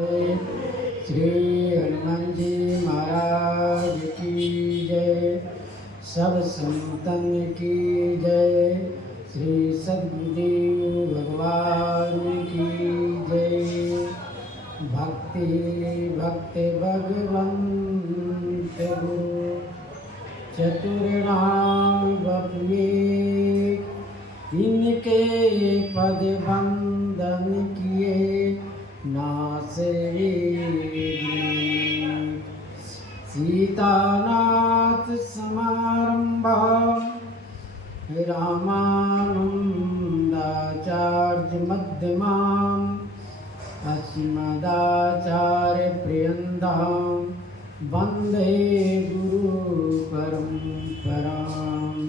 श्री हनुमान जी महाराज की जय। सब संतन की जय। श्री सद्गुरुदेव भगवान की जय। भक्ति भक्ति भगवंत गुरु चतुर्नाम बपुए। इनके पद बंदन किए नासे। सीतानाथ समारंभा रामानंदाचार्य मध्यमाम् अस्मदाचार्य पर्यन्ताम् वन्दे गुरु परम्पराम्।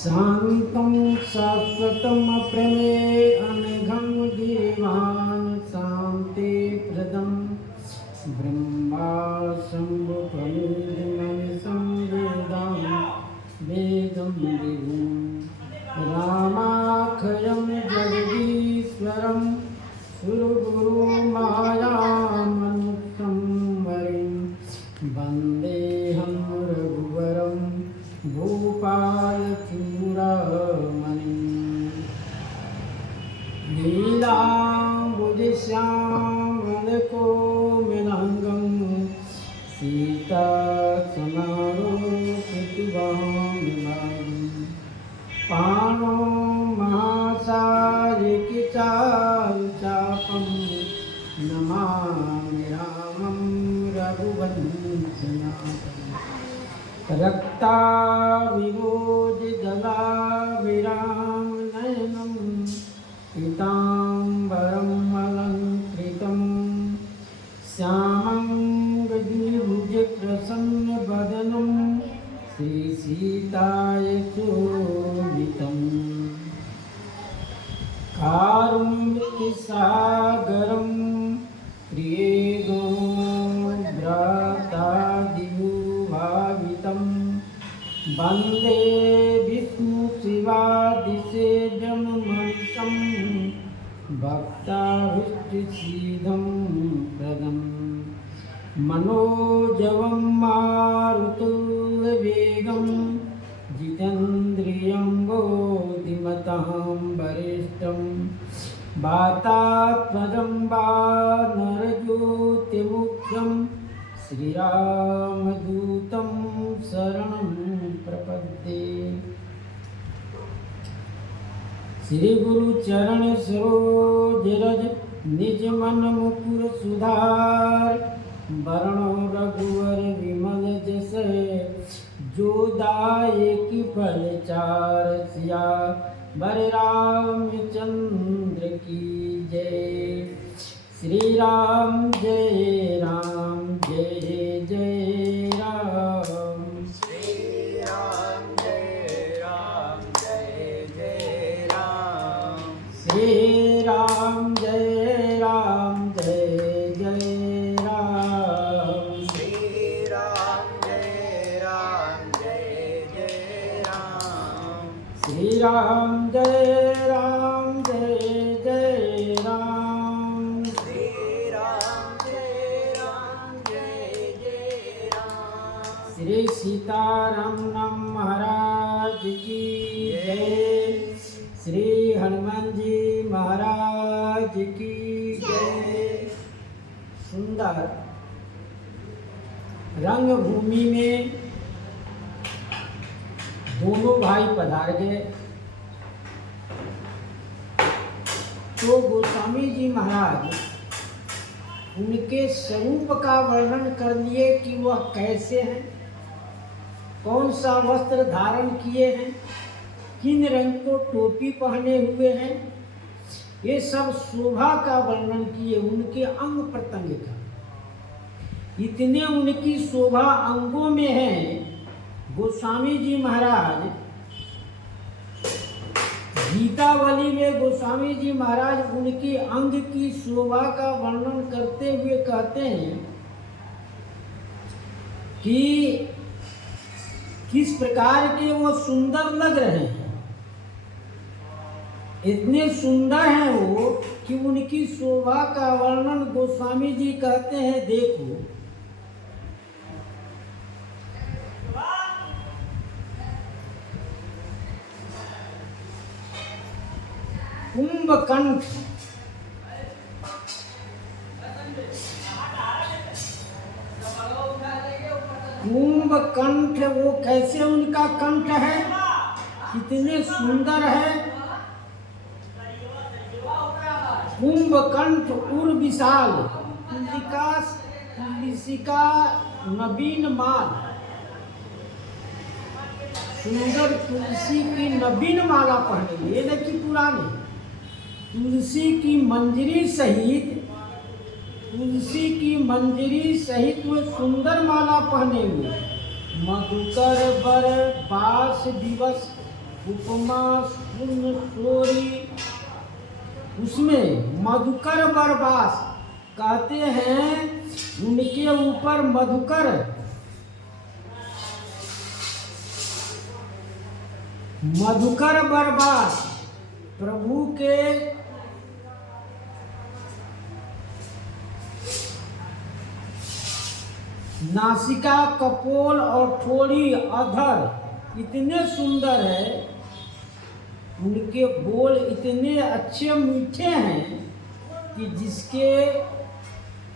शान्तं शाश्वतं प्रमेय अनघं गिरिवान् शान्तिप्रदं ब्रह्मा शम्भुफलनिधिमनिशं वेदं विभुं रामाख्यं जगदीश्वरं सुरगुरुमायामनुत्तं वरिं वन्देऽहं रघुवरं भूपालचूडामणिं। लीलाम्बुजश्यामलकोमलाङ्गं सीतासमारोपितुवां पाणो महासारिकिचारुचापं नमामि रामं रघुवंशनाथं। रक्ताविभूषितलाभिरामनयनं पीताम्बरम् अलङ्कृतं श्यामं गजभुजप्रसन्नवदनं श्रीसीताय शोभितम्। कारुण्यसागरं प्रियगुणभ्रातादिभावितं वन्दे विष्णुशिवादिसेव्यं मनिषं भक्ताभीष्टसिद्धिं प्रदम्। मनोजवं मारुतवेगं जितेन्द्रियं बुद्धिमतां वरिष्ठं वातात्मजं वानरयूथमुख्यं श्रीरामदूतं शरणं प्रपद्ये। श्री गुरु चरण सरोज रज निज मन मुकुर सुधार। वरणो रघुवर विमल जस जो दायक फल चार। सिया वर रामचंद्र की जय। श्री राम जय राम जय जय राम। श्री राम जय राम। श्री राम जय राम जय जय राम। श्री राम जय राम। श्री राम जय राम जय जय राम। श्री राम जय राम। श्री सीताराम महाराज की जय। श्री हनुमान जी महाराज की जय। सुंदर रंगभूमि में दोनों भाई पधार गए तो गोस्वामी जी महाराज उनके स्वरूप का वर्णन कर लिए कि वह कैसे हैं, कौन सा वस्त्र धारण किए हैं, किन रंग को टोपी पहने हुए हैं। ये सब शोभा का वर्णन किए, उनके अंग प्रत्यंग का। इतने उनकी शोभा अंगों में है। गोस्वामी जी महाराज गीतावली में गोस्वामी जी महाराज उनके अंग की शोभा का वर्णन करते हुए कहते हैं कि किस प्रकार के वो सुंदर लग रहे हैं। इतने सुंदर हैं वो कि उनकी शोभा का वर्णन गोस्वामी जी कहते हैं देखो, कुंभकंठ कुंभकंठ वो कैसे उनका कंठ है, कितने सुंदर है। कुंभकंठ उर विशाल, तुलसिका नवीन माल, सुंदर तुलसी की नवीन माला पहने, ये नहीं कि पुराने, तुलसी की मंजरी सहित, तुलसी की मंजरी सहित वो सुंदर माला पहने हुए, मधुकर बर बास दिवस उपमा सुन सोरी, उसमें मधुकर बरबास कहते हैं, उनके ऊपर मधुकर मधुकर बरबास प्रभु के नासिका कपोल और ठोड़ी अधर इतने सुंदर है, उनके बोल इतने अच्छे मीठे हैं कि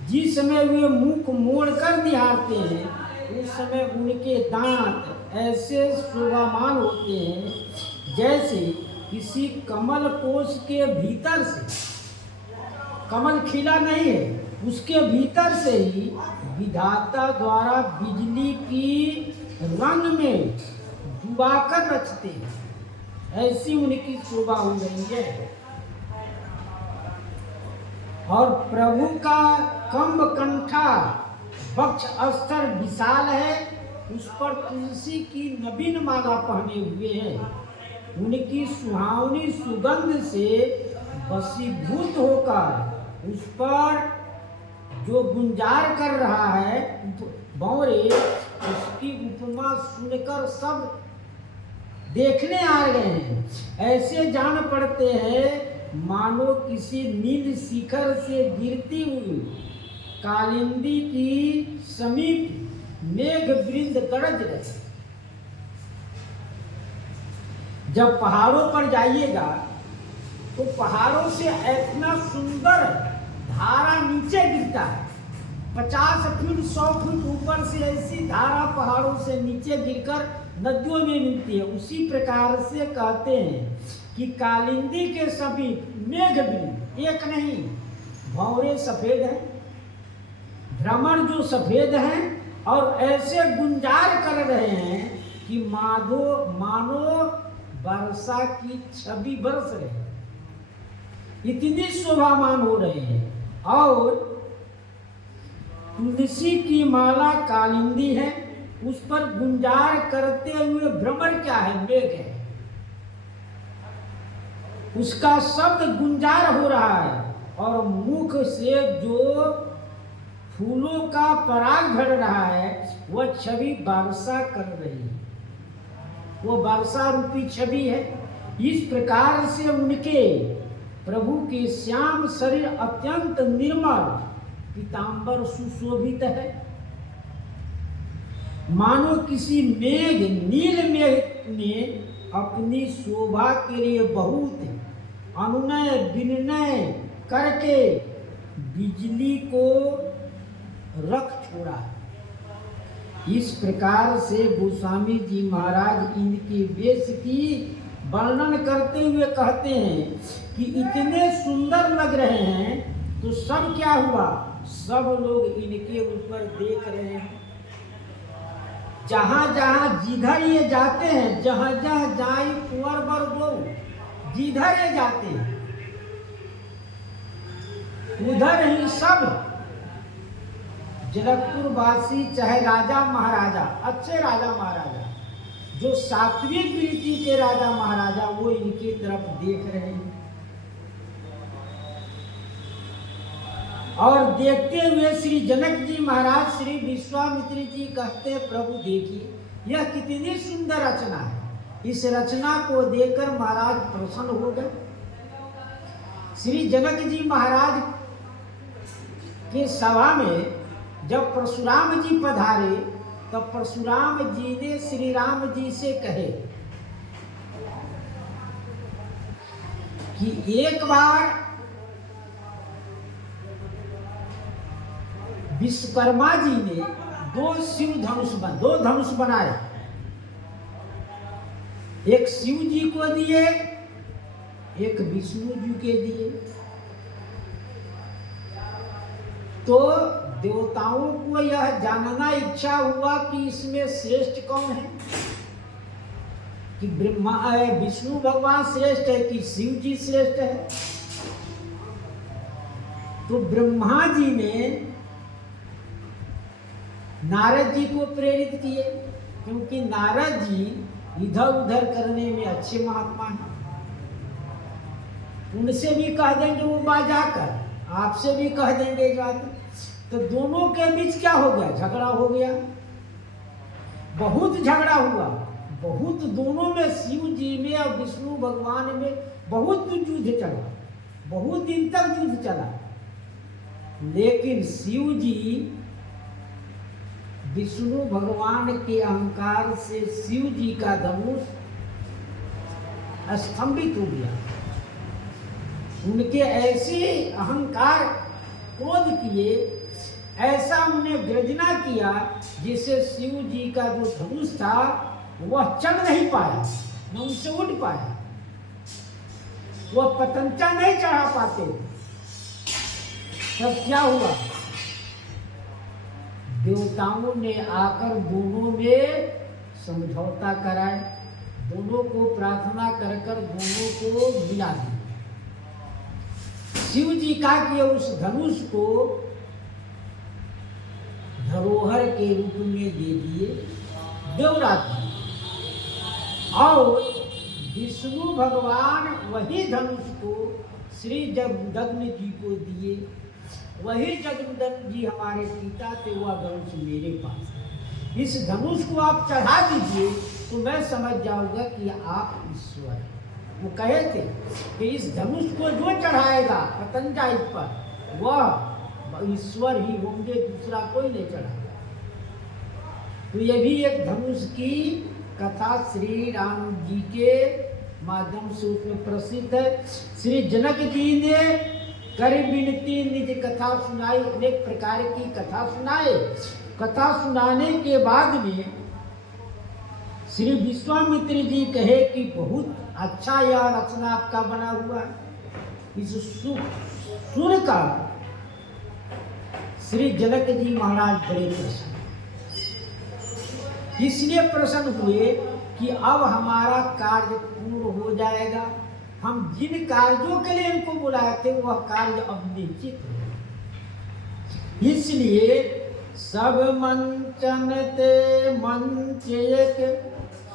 जिस समय वे मुख मोड़ कर निहारते हैं उस समय उनके दांत ऐसे शोभामान होते हैं जैसे किसी कमल कोश के भीतर से, कमल खिला नहीं है, उसके भीतर से ही विधाता द्वारा बिजली की रंग में डुबाकर रचते हैं, ऐसी उनकी शोभा हो रही है। और प्रभु का कंठा वक्ष अस्तर विशाल है, उस पर तुलसी की नवीन माला पहने हुए हैं। उनकी सुहावनी सुगंध से वशीभूत होकर उस पर जो गुंजार कर रहा है भंवरे, उसकी उपमा सुनकर सब देखने आ गए हैं। ऐसे जान पड़ते हैं मानो किसी नील शिखर से गिरती हुई कालिंदी की समीप मेघ वृंद गरज रहे। जब पहाड़ों पर जाइएगा तो पहाड़ों से इतना सुंदर धारा नीचे गिरता है, 50 फीट 100 फीट ऊपर से ऐसी धारा पहाड़ों से नीचे गिरकर नदियों में मिलती है। उसी प्रकार से कहते हैं कि कालिंदी के समीप मेघ वृंद, एक नहीं, भंवरे सफेद हैं, भ्रमर जो सफेद हैं और ऐसे गुंजार कर रहे हैं कि मानो वर्षा की छवि बरस रही है, इतनी शोभामान हो रहे हैं। और तुलसी की माला कालिंदी है, उस पर गुंजार करते हुए भ्रमर क्या है, मेघ है, उसका शब्द गुंजार हो रहा है और मुख से जो फूलों का पराग झड़ रहा है वह छवि वर्षा कर रही है, वो वर्षा रूपी छवि है। इस प्रकार से उनके प्रभु के श्याम शरीर अत्यंत निर्मल पीतांबर सुशोभित है, मानो किसी नील मेघ ने अपनी शोभा के लिए बहुत अनुनय विनय करके बिजली को रख छोड़ा। इस प्रकार से गोस्वामी जी महाराज इनके वेश की वर्णन करते हुए कहते हैं कि इतने सुंदर लग रहे हैं, तो सब क्या हुआ, सब लोग इनके ऊपर देख रहे हैं। जहां जहां जिधर ये जाते हैं, जहां जहां जाई कुंवर बर दो, जिधर ये जाते हैं उधर ही सब जनकपुर वासी, चाहे राजा महाराजा, अच्छे राजा महाराजा, जो सात्विक वृत्ति के राजा महाराजा, वो इनकी तरफ देख रहे हैं। और देखते हुए श्री जनक जी महाराज श्री विश्वामित्र जी कहते हैं, प्रभु देखिए यह कितनी सुंदर रचना है। इस रचना को देखकर महाराज प्रसन्न हो गए। श्री जनक जी महाराज कि सभा में जब परशुराम जी पधारे तब परशुराम जी ने श्री राम जी से कहे कि एक बार विश्वकर्मा जी ने दो धनुष बनाए, एक शिव जी को दिए, एक विष्णु जी के दिए। तो देवताओं को यह जानना इच्छा हुआ कि इसमें श्रेष्ठ कौन है, कि विष्णु भगवान श्रेष्ठ है कि शिव जी श्रेष्ठ है। तो ब्रह्मा जी ने नारद जी को प्रेरित किए, क्योंकि नारद जी इधर उधर करने में अच्छे महात्मा हैं। उनसे भी कह देंगे वो बात जाकर, आपसे भी कह देंगे जाकर। तो दोनों के बीच क्या हो गया? झगड़ा हो गया, बहुत झगड़ा हुआ, बहुत दोनों में, शिव जी में और विष्णु भगवान में बहुत युद्ध चला, बहुत दिन तक युद्ध चला। लेकिन शिव जी विष्णु भगवान के अहंकार से शिव जी का धनुष स्तंभित हो गया। उनके ऐसे अहंकार क्रोध किए, ऐसा उन्हें गर्जना किया जिससे शिव जी का जो धनुष था वह चल नहीं पाया, न उनसे उठ पाया, वह पतंचा नहीं चढ़ा पाते। तब क्या हुआ? देवताओं ने आकर दोनों में समझौता कराए, दोनों को प्रार्थना कर कर दोनों को मिला दिया। शिव जी का कि उस धनुष को धरोहर के रूप में दे दिए देवराज जी, और विष्णु भगवान वही धनुष को श्री जगदग्नि जी को दिए। वही जगदग्नि जी हमारे पिता थे, वह धनुष मेरे पास है। इस धनुष को आप चढ़ा दीजिए तो मैं समझ जाऊंगा कि आप ईश्वर हैं। वो कहे थे कि इस धनुष को जो चढ़ाएगा पतंजा इस पर, वह ईश्वर ही होंगे, दूसरा कोई नहीं चढ़ाएगा। तो ये भी एक धनुष की कथा श्री राम जी के माध्यम से उसमें प्रसिद्ध है। श्री जनक जी ने कर विनती निज कथा सुनाई, अनेक प्रकार की कथा सुनाए। कथा सुनाने के बाद में श्री विश्वामित्र जी कहे कि बहुत अच्छा यह रचना आपका बना हुआ है। इस सुर का श्री जनक जी महाराज बड़े प्रसन्न, इसलिए प्रसन्न हुए कि अब हमारा कार्य पूर्ण हो जाएगा। हम जिन कार्यों के लिए इनको बुलाए थे वह कार्य अब निश्चित है। इसलिए सब मंचन ते मंच एक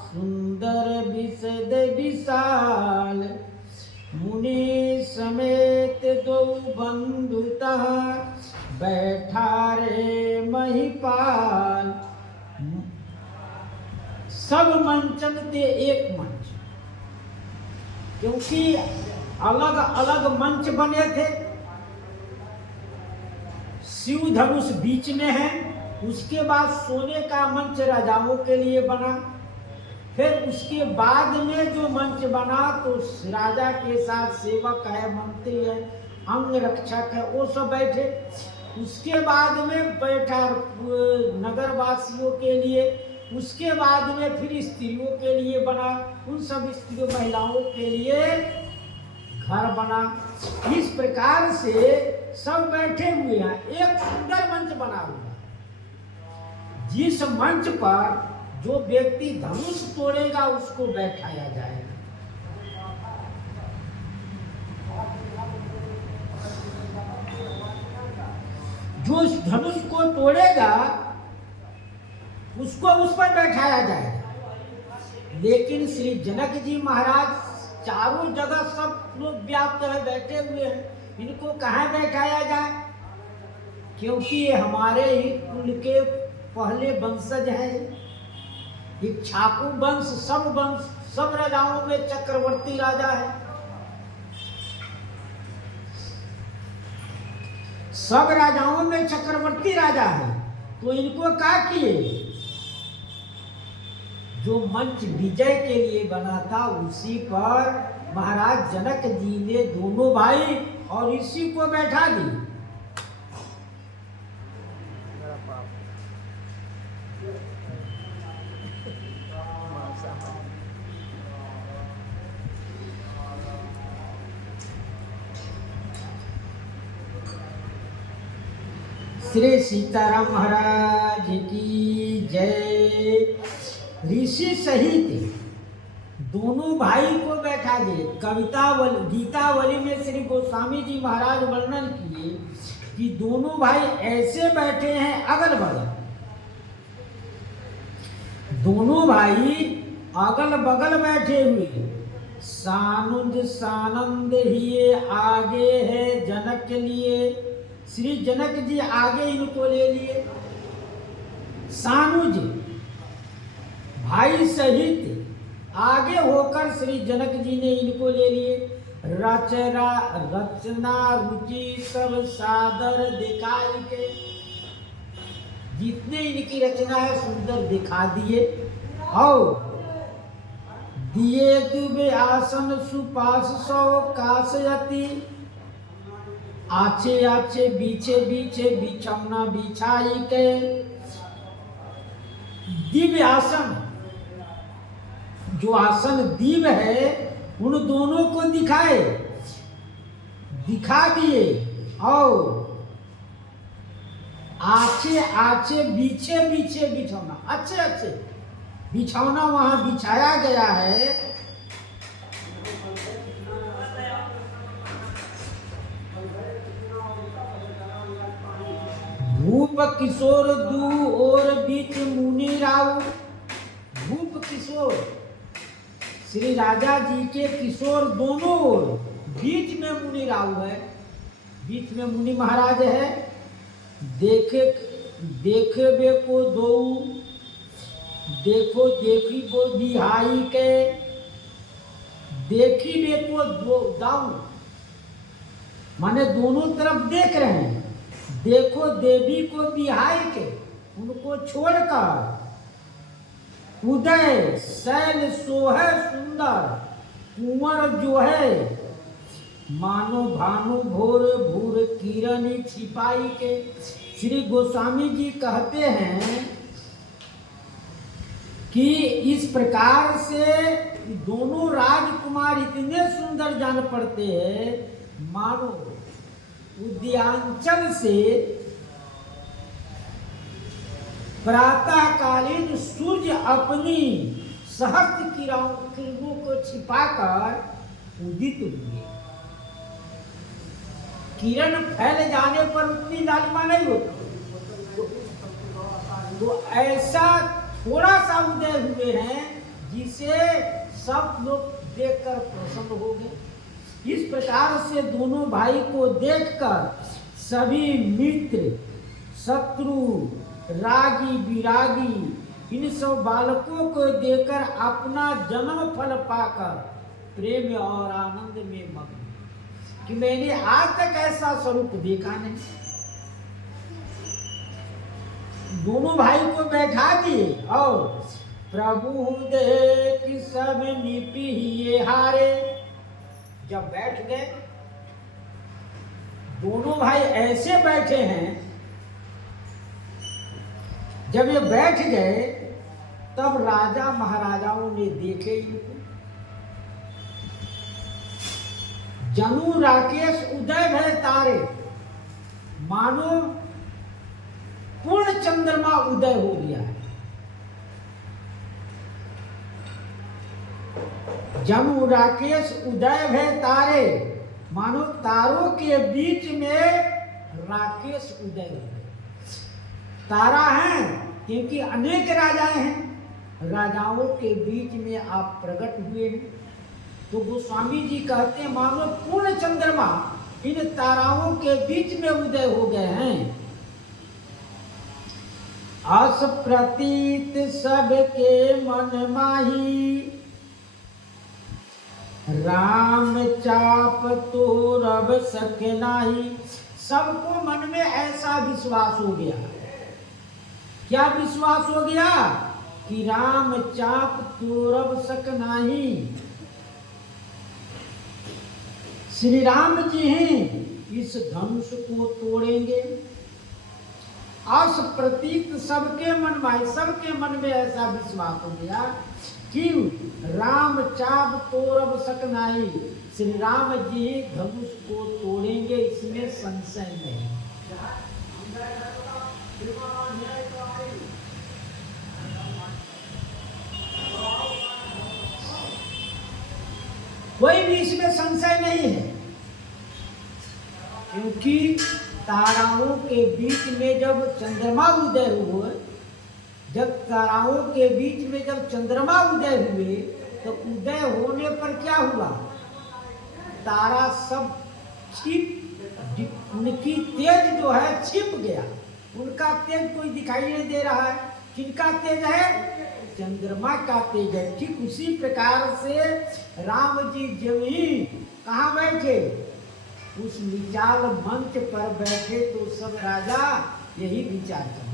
सुंदर विशद विशाल, मुनि समेत दो बंधुतः बैठा रे महिपाल। सब मंचन थे एक मंच, क्योंकि अलग अलग मंच बने थे। शिव धनुष बीच में है, उसके बाद सोने का मंच राजाओं के लिए बना, फिर उसके बाद में जो मंच बना तो राजा के साथ सेवक है, मंत्री है, अंग रक्षक है, वो सब बैठे। उसके बाद में बैठा नगरवासियों के लिए, उसके बाद में फिर स्त्रियों के लिए बना, उन सब स्त्रियों महिलाओं के लिए घर बना। इस प्रकार से सब बैठे हुए हैं, एक सुंदर मंच बना हुआ। जिस मंच पर जो व्यक्ति धनुष तोड़ेगा उसको बैठाया जाएगा। जो धनुष को तोड़ेगा उसको उस पर बैठाया जाएगा। लेकिन श्री जनक जी महाराज चारों जगह सब लोग व्याप्त है, बैठे हुए हैं, इनको कहाँ बैठाया जाए? क्योंकि ये हमारे ही कुल के पहले वंशज हैं। इक्ष्वाकु वंश, सब राजाओं में चक्रवर्ती राजा है। सब राजाओं में चक्रवर्ती राजा है, तो इनको क्या किए? जो मंच विजय के लिए बना था उसी पर महाराज जनक जी ने दोनों भाई और इसी को बैठा दी। श्री सीताराम महाराज की जय। ऋषि सहित दोनों भाई को बैठा दिए। गीतावली में श्री गोस्वामी जी महाराज वर्णन किए कि दोनों भाई ऐसे बैठे हैं अगल बगल। दोनों भाई अगल बगल बैठे हुए। सानुज सानंद ही आगे है जनक के लिए। श्री जनक जी आगे इनको ले लिए। सानुज भाई सहित आगे होकर श्री जनक जी ने इनको ले लिए। रचना रुचि सब सादर दिखाई के, जितने इनकी रचना है सुंदर दिखा दिए। और दिए दुबे आसन सुपास सौ काशयति, आछे आछे बीछे बीछे बिछौना बिछाई के। दिव्य आसन, जो आसन दिव्य है उन दोनों को दिखा दिए। और आछे आछे बीछे बीछे बिछौना, अच्छे अच्छे बिछौना वहां बिछाया गया है। भूप किशोर दू और बीच मुनि राव। भूप किशोर श्री राजा जी के किशोर दोनों ओर, बीच में मुनि राव है, बीच में मुनि महाराज है। देखे को दो, देखो देखी को बिहाई के। देखी बे को दाऊ माने दोनों तरफ देख रहे हैं। देखो देवी को बिहाई के, उनको छोड़कर। उदय शैल सोहे सुंदर, कुंवर जो है मानो भानु भोर भूर किरण छिपाई के। श्री गोस्वामी जी कहते हैं कि इस प्रकार से दोनों राजकुमार इतने सुंदर जान पड़ते हैं, मानो उद्यांचल से प्रातःकालीन सूर्य अपनी सहस्त्र किरणों को छिपाकर उदित हुए। किरण फैल जाने पर उतनी लालिमा नहीं होती, तो ऐसा थोड़ा सा उदय हुए हैं जिसे सब लोग देखकर प्रसन्न हो गए। इस प्रकार से दोनों भाई को देखकर सभी मित्र शत्रु रागी विरागी इन सब बालकों को देखकर अपना जन्म फल पाकर प्रेम और आनंद में मग्न कि मैंने आज तक ऐसा स्वरूप देखा नहीं। दोनों भाई को बैठा दिए और प्रभु देख सब निपी हारे। जब बैठ गए, दोनों भाई ऐसे बैठे हैं, जब ये बैठ गए तब राजा महाराजाओं ने देखे इनको। जनु राकेश उदय भय तारे, मानो पूर्ण चंद्रमा उदय हो गया है। जनु राकेश उदय भय तारे, मानो तारों के बीच में राकेश उदय हो। तारा है क्योंकि अनेक राजाएं हैं, राजाओं के बीच में आप प्रकट हुए हैं। तो गोस्वामी जी कहते हैं मानो पूर्ण चंद्रमा इन ताराओं के बीच में उदय हो गए हैं। अस प्रतीत सबके मन माही, राम चाप तो रब सके नाही। सबको मन में ऐसा विश्वास हो गया। क्या विश्वास हो गया? कि राम चाप तोरब सक नाही। श्री राम जी हैं, इस धनुष को तोड़ेंगे। आस प्रतीत सबके मन में, सबके मन में ऐसा विश्वास हो गया कि राम चाप तोरब सक नाही। श्री राम जी धनुष को तोड़ेंगे, इसमें संशय नहीं। कोई भी इसमें संशय नहीं है, क्योंकि ताराओं के बीच में जब चंद्रमा उदय हुए, जब ताराओं के बीच में जब चंद्रमा उदय हुए, तो उदय होने पर क्या हुआ? तारा सब छिप, उनकी तेज जो है छिप गया। उनका तेज कोई दिखाई नहीं दे रहा है। किनका तेज है? चंद्रमा का तेज है। ठीक उसी प्रकार से राम जी जब ही कहाँ बैठे? उस विशाल मंच पर बैठे तो सब राजा यही विचार कर,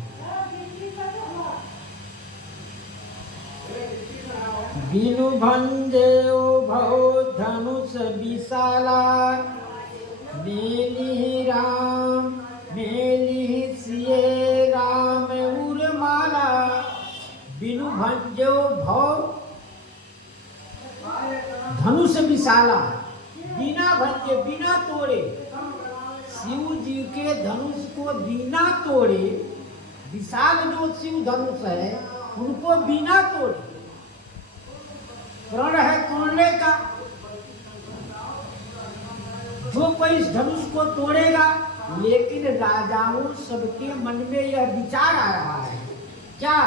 बिनु भंजे भव धनुष विशाला, मेली राम मेली सिए राम उर्माला। बिनु भंजो भव धनुष विशाला, बिना भंजे, बिना तोड़े, शिव जी के धनुष को बिना तोड़े, विशाल जो शिव धनुष है उनको बिना तोड़े, प्रण है तोड़ने का। जो कोई इस धनुष को तोड़ेगा, लेकिन राजाओं सबके मन में यह विचार आ रहा है क्या?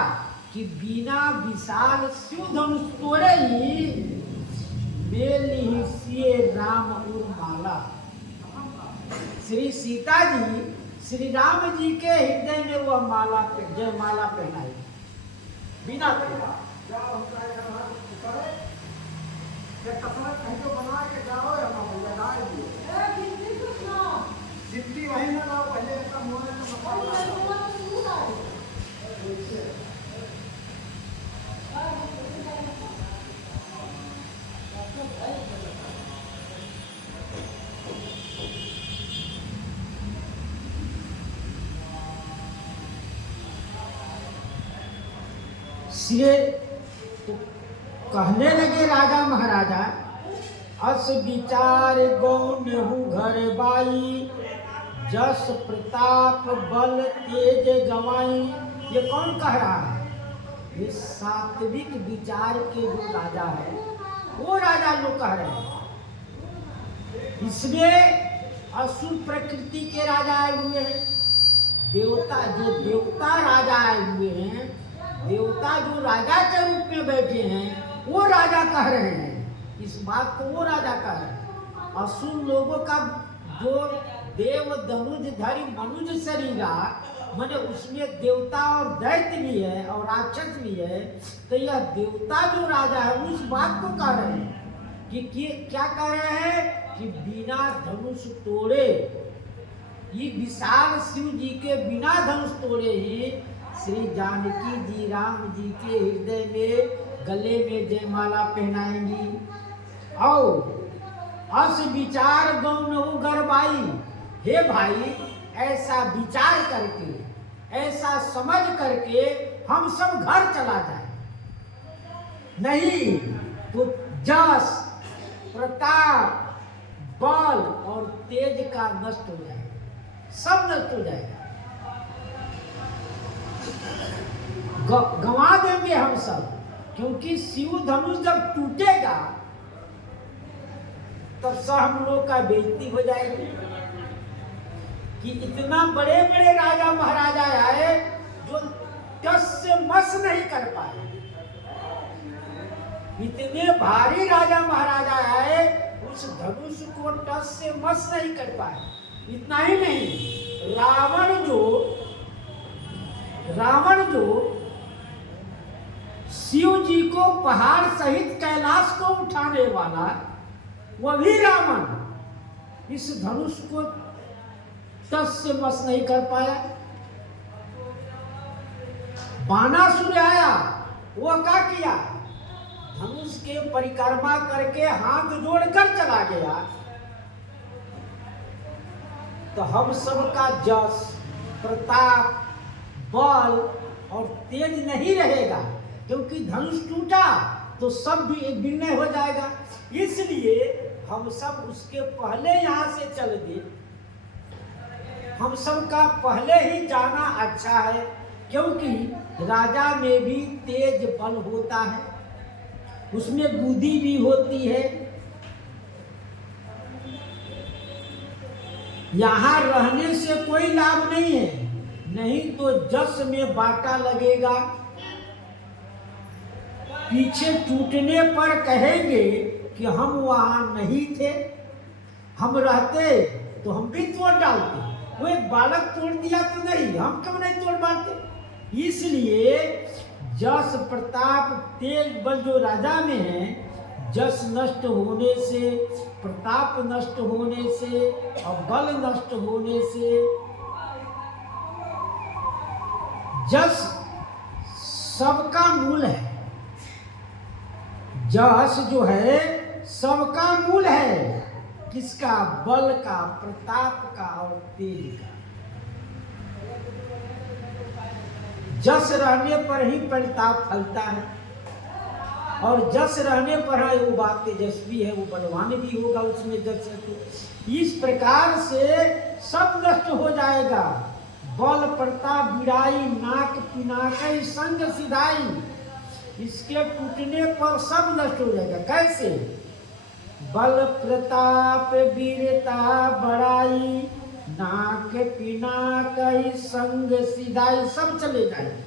कि बिना विशाल शिव धनुष तोड़े ही मेली सिए राम उर्माला। श्री सीता जी श्री राम जी के हृदय में वह माला, जयमाला पहनाई बिना तो कहने लगे राजा महाराजा, अस विचार गौन हूँ घर बाई, जस प्रताप बल तेज गवाई। ये कौन कह रहा है? ये सात्विक विचार के जो राजा है, वो राजा लोग कह रहे हैं। इसमें असुर प्रकृति के राजा आए हुए हैं, देवता, जो देवता राजा आए हुए हैं, देवता जो राजा के रूप में बैठे हैं, वो राजा कह रहे हैं। इस बात को वो राजा कह रहे हैं। असुर लोगों का जो देव धनुषधारी मनुष्य शरीरा, माने उसमें देवता और दैत्य भी है और राक्षस भी है। तो यह देवता जो राजा है उस बात को कह रहे हैं कि क्या कह रहे हैं? कि बिना धनुष तोड़े, ये विशाल शिव जी के बिना धनुष तोड़े ही श्री जानकी जी राम जी के हृदय में गले में जयमाला पहनाएंगी। और अस विचार गौन हो गरबाई। हे भाई, ऐसा विचार करके, ऐसा समझ करके हम सब घर चला जाए, नहीं तो जस प्रताप बल और तेज का नष्ट हो जाएगा, सब नष्ट हो जाएगा, गंवा देंगे हम सब। क्योंकि शिव धनुष जब टूटेगा तब सब हम लोग का बेइज्जती हो जाएगी कि इतना बड़े बड़े राजा महाराजा आए जो टस से मस नहीं कर पाए। इतने भारी राजा महाराजा आए, उस धनुष को टस से मस नहीं कर पाए। इतना ही नहीं, रावण जो शिव जी को पहाड़ सहित कैलाश को उठाने वाला, वह भी रावण इस धनुष को टस से मस नहीं कर पाया। बानासुर आया, वो क्या किया, धनुष के परिक्रमा करके हाथ जोड़कर चला गया। तो हम सबका जस, प्रताप, बल और तेज नहीं रहेगा, क्योंकि धनुष टूटा तो सब भी एक विनय हो जाएगा। इसलिए हम सब उसके पहले यहाँ से चल गए। हम सबका पहले ही जाना अच्छा है, क्योंकि राजा में भी तेज बल होता है, उसमें बुद्धि भी होती है। यहाँ रहने से कोई लाभ नहीं है, नहीं तो जस में बाटा लगेगा। पीछे टूटने पर कहेंगे कि हम वहां नहीं थे, हम रहते तो हम भी तोड़ डालते। वो एक बालक तोड़ दिया तो नहीं, हम क्यों नहीं तोड़ पाते। इसलिए जस, प्रताप, तेज बल जो राजा में है, जस नष्ट होने से, प्रताप नष्ट होने से और बल नष्ट होने से, जस सबका मूल है। जस जो है सबका मूल है, किसका, बल का, प्रताप का और तेज का। जस रहने पर ही प्रताप फलता है, और जस रहने पर है वो बात तेजस्वी है, वो बलवान भी होगा उसमें जस है तो। इस प्रकार से सब नष्ट हो जाएगा। बल, प्रताप, बिड़ाई, नाक, पिनाकई, संग सिधाई, इसके टूटने पर सब नष्ट हो जाएगा। कैसे, बल, प्रताप, वीरता, बड़ाई, नाक, पिनाकई, संग सिधाई, सब चले जाएंगे।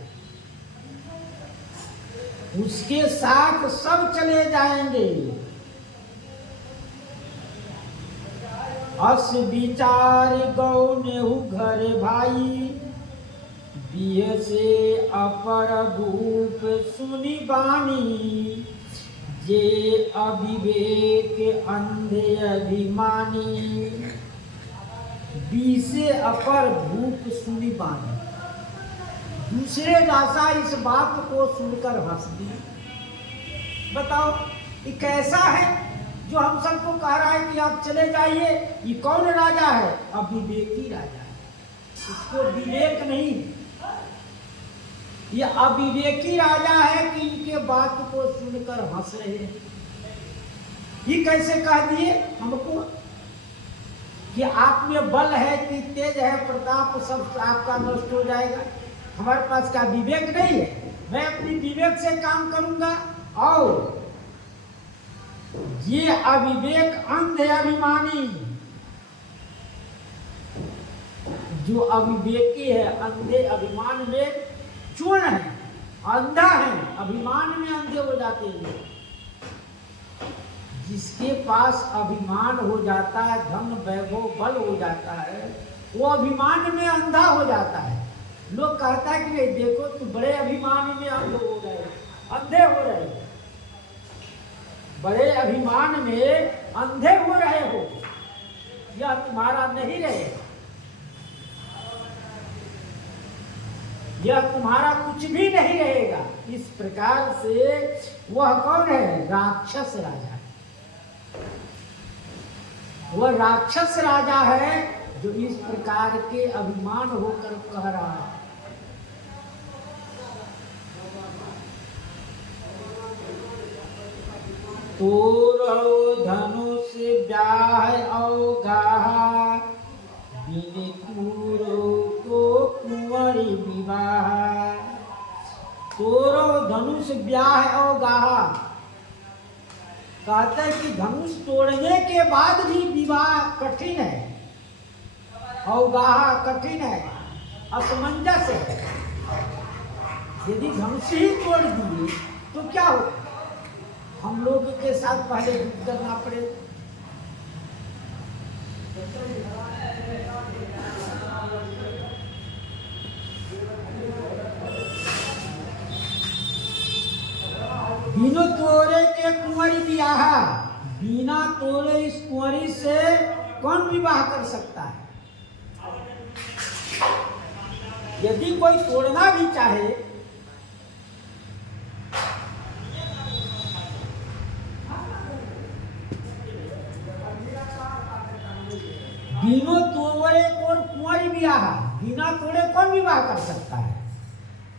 उसके साथ सब चले जाएंगे। अस विचार गौनेहु घर भाई, बिह से अपर भूप सुनि बानी, जे अविवेक अंधे अभिमानी। बी से अपर भूप सुनि बानी, दूसरे राजा इस बात को सुनकर हंस दिए। बताओ ये कैसा है जो हम सबको कह रहा है कि आप चले जाइए। ये कौन राजा है, अविवेकी राजा है, इसको विवेक नहीं। ये अविवेकी राजा है कि इनके बात को सुनकर हंस रहे हैं। ये कैसे कह दिए हमको कि आप में बल है कि तेज है, प्रताप, सब आपका नष्ट हो जाएगा। हमारे पास क्या विवेक नहीं है, मैं अपनी विवेक से काम करूंगा। और ये अविवेक अंधे अभिमानी, जो अविवेकी है, अंधे अभिमान में चूर्ण है, अंधा है, अभिमान में अंधे हो जाते हैं। जिसके पास अभिमान हो जाता है, धन, वैभव, बल हो जाता है, वो अभिमान में अंधा हो जाता है। लोग कहता है कि देखो तुम बड़े अभिमान में अंधे हो रहे, अंधे हो रहे हो, बड़े अभिमान में अंधे हो रहे हो, यह तुम्हारा नहीं रहेगा, यह तुम्हारा कुछ भी नहीं रहेगा। इस प्रकार से वह कौन है, राक्षस राजा। वह राक्षस राजा है जो इस प्रकार के अभिमान होकर कह रहा है। तोरो धनुष ब्याह अवगाहा, बिन तूरो को कुंवरी विवाह। तोरो धनुष ब्याह अवगाहा, कहते हैं कि धनुष तोड़ने के बाद भी विवाह कठिन है, अवगाहा कठिन है, असमंजस है। यदि धनुष ही तोड़ दिए तो क्या हो, हम लोग के साथ पहले युद्ध करना पड़े। बिनु तोरे के कुंवरी ब्याह, बिना तोरे इस कुंवरी से कौन विवाह कर सकता है। यदि कोई तोड़ना भी चाहे बिनो तोड़े कौन कुंवर विवाह, बिना तोड़े कौन विवाह कर सकता है?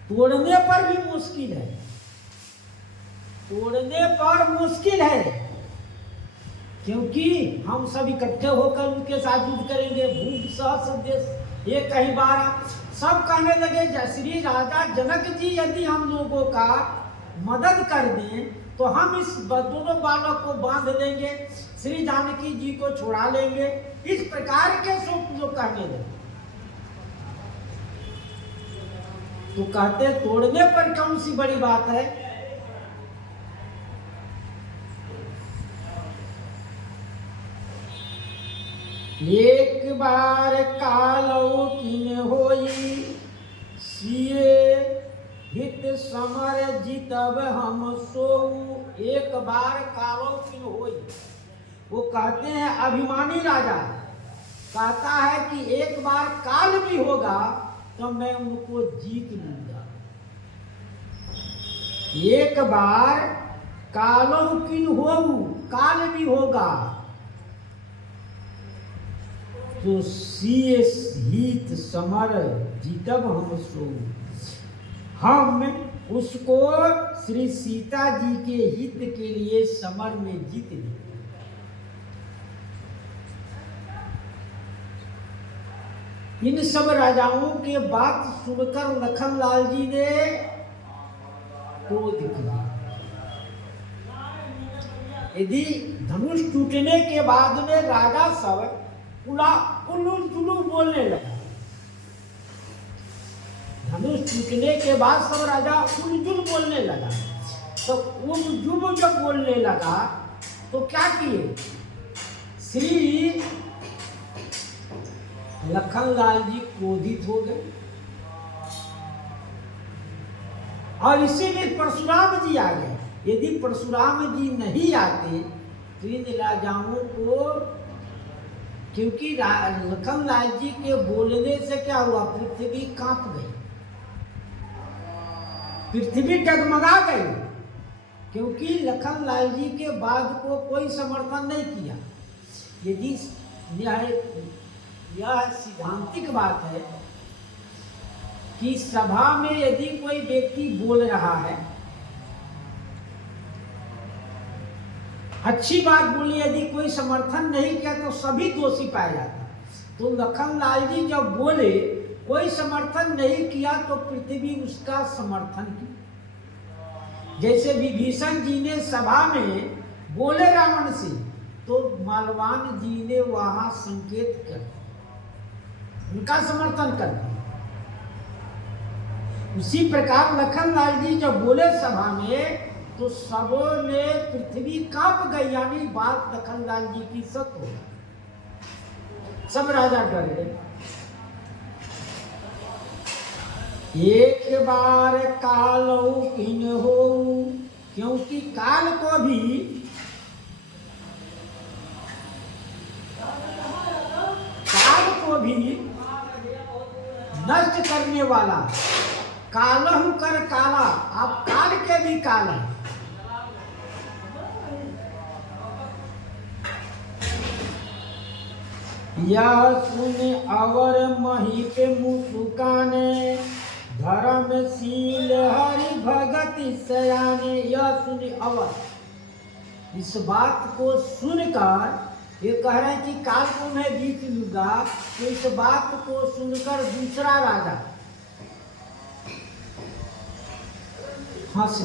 तोड़ने पर भी मुश्किल है, तोड़ने पर मुश्किल है, क्योंकि हम सब इकट्ठे होकर उनके साथ युद्ध करेंगे। भूप सहस्र देश एक कहीं 12 सब कहने लगे श्री राजा जनक जी यदि हम लोगों का मदद कर दें तो हम इस दोनों बालक को बांध लेंगे, श्री जानकी जी को छुड़ा लेंगे। इस प्रकार के सब लोग कहने लगे। तो कहते तोड़ने पर कौन सी बड़ी बात है? एक बार कालौ किन होई, सिए हित समर जीतब हम सोऊ। एक बार कालौ किन होई, वो कहते हैं अभिमानी राजा कहता है कि एक बार काल भी होगा तो मैं उनको जीत लूंगा। एक बार कालौ किन होऊ, काल भी होगा तो सिए हित समर जीतब हम सो। हम उसको श्री सीता जी के हित के लिए समर में जीत लेंगे। इन सब राजाओं के बात सुनकर लखनलाल जी ने क्रोध किया। यदि धनुष टूटने के बाद में राजा सब उल्लू जुलू बोलने लगा, धनुष टूटने के बाद सब राजा उलझुल बोलने लगा, तो उलझुल जब बोलने लगा तो क्या किए? श्री लखनलाल जी क्रोधित हो गए और इसीलिए परशुराम जी आ गए। यदि परशुराम जी नहीं आते तो इन राजाओं को, क्योंकि लखनलाल जी के बोलने से क्या हुआ? पृथ्वी कांप गई, पृथ्वी डगमगा गई, क्योंकि लखनलाल जी के बाद को कोई समर्थन नहीं किया। यदि यह सिद्धांतिक बात है कि सभा में यदि कोई व्यक्ति बोल रहा है, अच्छी बात बोली, यदि कोई समर्थन नहीं किया तो सभी दोषी पाए जाते। तो लखनलाल जी जब बोले, कोई समर्थन नहीं किया तो पृथ्वी उसका समर्थन की। जैसे विभीषण जी ने सभा में बोले रावण से, तो मालवान जी ने वहां संकेत कर उनका समर्थन कर दिया। उसी प्रकार लखनलाल जी जब बोले सभा में तो सबों ने पृथ्वी कांप गई, यानी बात लखनलाल जी की सत्य हो। सब राजा डर गए। एक बार कालौ किन होऊ, क्योंकि काल को भी नष्ट करने वाला, कालहु कर काला, आप काल के भी काल है। यह सुन अवर मही पे मुसुकाने, धर्मशील हरि भगत सयाने। यह सुन अवर, इस बात को सुनकर ये कह रहे हैं कि काल को मैं जीत लूंगा। तो इस बात को सुनकर दूसरा राजा हंस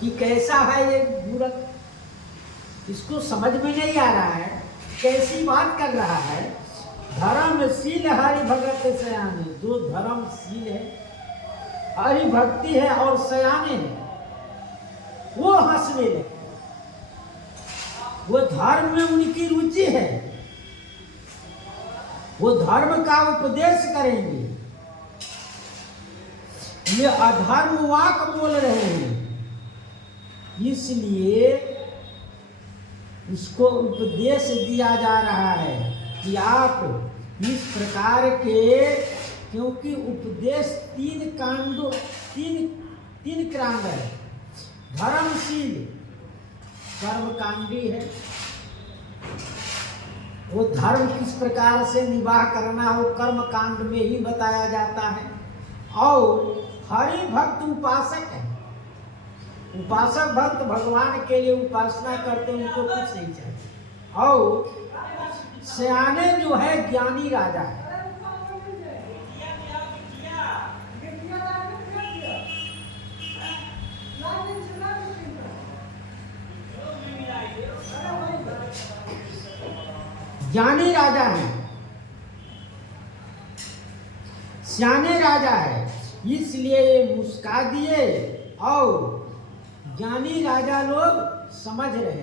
कि कैसा है ये मूर्ख, इसको समझ में नहीं आ रहा है, कैसी बात कर रहा है। धर्मशील हरि भगत सयाने, जो धर्मशील है, हरि भक्ति है और सयाने है, वो हंसने लगे। वो धर्म में उनकी रुचि है, वो धर्म का उपदेश करेंगे। ये अधर्म वाक बोल रहे हैं, इसलिए उसको उपदेश दिया जा रहा है कि आप इस प्रकार के क्योंकि उपदेश तीन क्रांत है। धर्मशील कर्मकांडी है, वो धर्म किस प्रकार से निवाह करना हो कर्म कांड में ही बताया जाता है। और हरि भक्त उपासक है, उपासक भक्त भगवान के लिए उपासना करते उनको कुछ नहीं चाहिए। और सयाने जो है ज्ञानी राजा है। ज्ञानी राजा है, सियाने राजा है, इसलिए ये मुस्का दिए। और ज्ञानी राजा लोग समझ रहे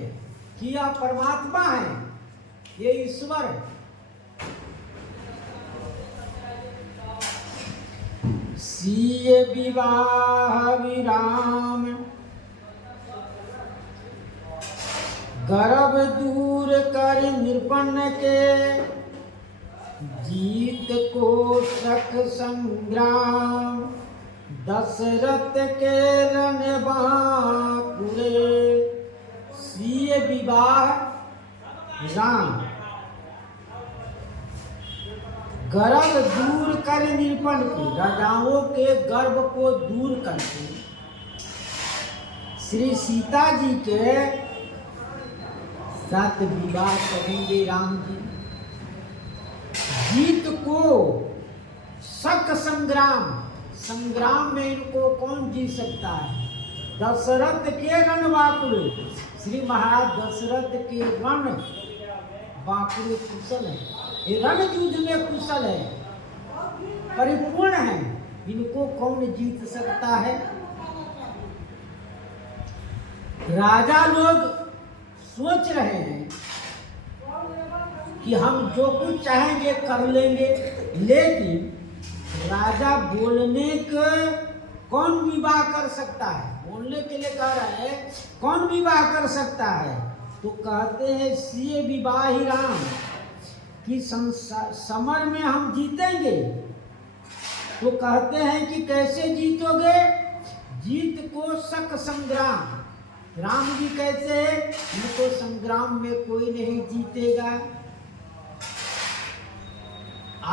कि यह परमात्मा है, ये ईश्वर है। सीय विवाह विराम गर्भ दूर कर निपन्न के, जीत को शक संग्राम दशरथ के रण बांकुरे। सीय विवाह राम गर्भ दूर कर निपन्न के, राजाओं के गर्भ को दूर करके श्री सीता जी के साथ विवाह करेंगे राम जी। जीत को शक संग्राम, संग्राम में इनको कौन जीत सकता है। दशरथ के रण बांकुरे, श्री महाराज दशरथ के रण बांकुरे कुशल है, ये रण युद्ध में कुशल है, परिपूर्ण है, इनको कौन जीत सकता है। राजा लोग सोच रहे हैं कि हम जो कुछ चाहेंगे कर लेंगे, लेकिन राजा बोलने के कौन विवाह कर सकता है, बोलने के लिए कह रहे हैं कौन विवाह कर सकता है। तो कहते हैं सीय विवाह ही राम, कि समर में हम जीतेंगे। तो कहते हैं कि कैसे जीतोगे, जीत को शक संग्राम, राम जी कैसे, इनको संग्राम में कोई नहीं जीतेगा।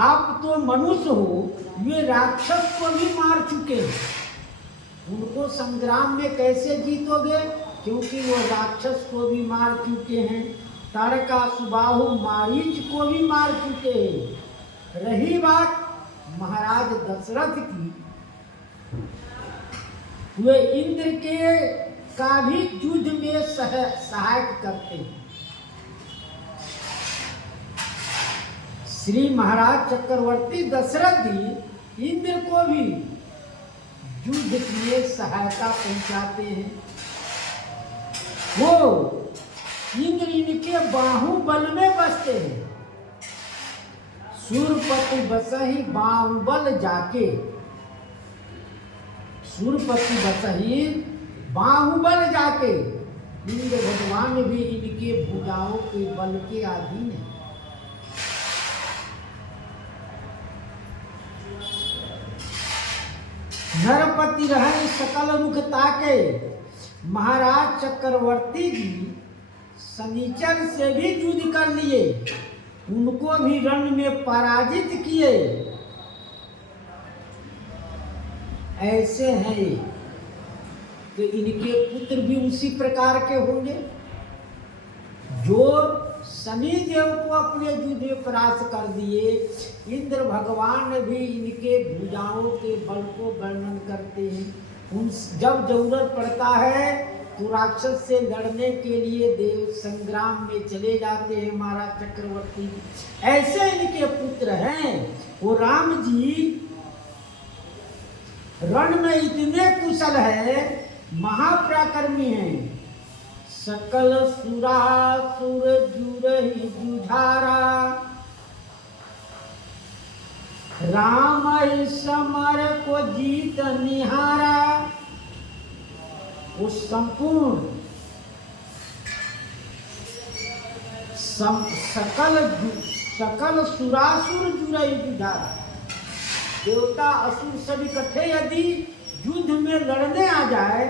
आप तो मनुष्य हो, ये राक्षस को भी मार चुके हैं, उनको संग्राम में कैसे जीतोगे, क्योंकि वो राक्षस को भी मार चुके हैं, तारका सुबाहु मारीच को भी मार चुके हैं। रही बात महाराज दशरथ की, वे इंद्र के का भी युद्ध में सहायक करते हैं। श्री महाराज चक्रवर्ती दशरथ जी इंद्र को भी युद्ध में सहायता पहुंचाते हैं। वो इंद्र इनके बाहुबल में बसते हैं। सूरपति बसही बाहुबल जाके, सूरपति बसही बाहुबल जाके, इंद्र भगवान भी इनके भुजाओं के बल के अधीन है। नरपति रहे सकल रुख ताके, महाराज चक्रवर्ती जी शनिचर से भी युद्ध कर लिए, उनको भी रण में पराजित किए। ऐसे हैं कि इनके पुत्र भी उसी प्रकार के होंगे, जो शनि देव को अपने युद्ध में परास्त कर दिए। इंद्र भगवान भी इनके भुजाओं के बल को वर्णन करते हैं। उन जब जरूरत पड़ता है तो राक्षस से लड़ने के लिए देव संग्राम में चले जाते हैं महाराज चक्रवर्ती। ऐसे इनके पुत्र हैं। वो राम जी रण में इतने कुशल है, महापराक्रमी हैं। सकल सुरासुर जुरहि जुझारा, राम समर को जीत निहारा। वो संपूर्ण सकल सुरासुर जुरहि जुझारा, देवता असुर सब इकट्ठे यदि युद्ध में लड़ने आ जाए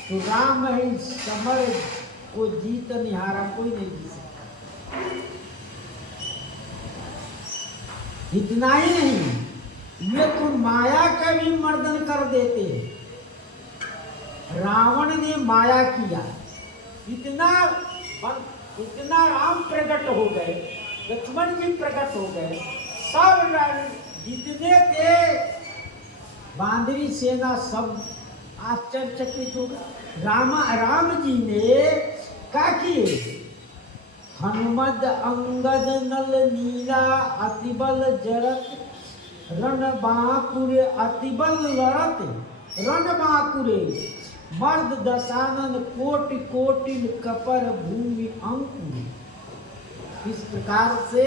तो राम ही समर को जीत निहारा, कोई नहीं जीत सकता। इतना ही नहीं, ये तो माया का भी मर्दन कर देते हैं। रावण ने माया किया, इतना राम प्रकट हो गए, लक्ष्मण जी प्रकट हो गए, सब जितने थे बांदरी सेना सब आश्चर्यचकित हो गए। राम जी ने क्या किए? हनुमद अंगद नल नीला अतिबल जरत रण बांकुरे, अतिबल लड़त रण बांकुरे, मर्द दशानन कोटि कोटिन कपर भूमि अंकुर। इस प्रकार से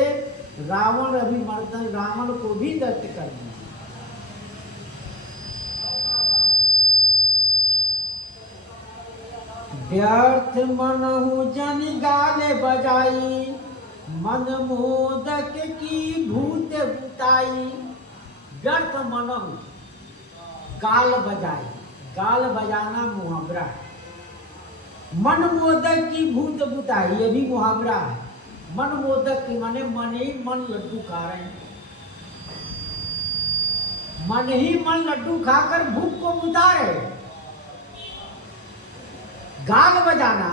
रावण अभिमर्दन, रावण को भी दत्त कर दिया। व्यर्थ मनहु जन गाले बजाई, मन मोदक की भूत बुताई। व्यर्थ मनहु, गाल बजाई, गाल बजाना मुहावरा है। मन मोदक की भूत बुताई, ये भी मुहावरा है। मन मोदक की माने मन ही मन लड्डू खा रहे हैं, मन ही मन लड्डू खाकर भूख को बुता रहे। गाल बजाना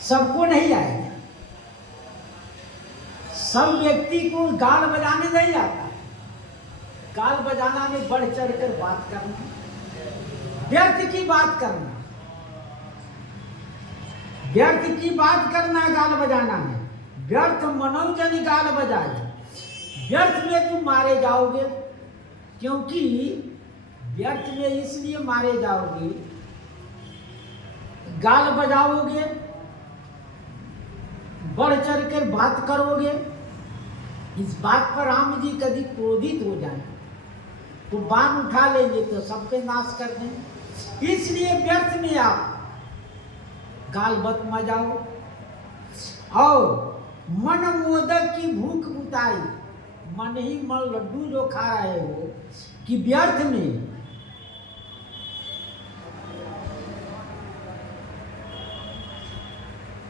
सबको नहीं आएगा, सब व्यक्ति को गाल बजाने नहीं आता। गाल बजाना में बढ़ चढ़ कर बात करना, व्यर्थ की बात करना, व्यर्थ की बात करना गाल बजाना में। व्यर्थ मनोजन गाल बजाए, व्यर्थ में तुम मारे जाओगे। क्योंकि व्यर्थ में इसलिए मारे जाओगे, गाल बजाओगे, बढ़ चढ़ कर बात करोगे। इस बात पर राम जी कभी क्रोधित हो जाए तो बाण उठा लेंगे तो सबके नाश कर देंगे। इसलिए व्यर्थ में आप गाल बत मजाओ। और मन मोदक की भूख बुताई, मन ही मन लड्डू जो खा रहे हो कि व्यर्थ में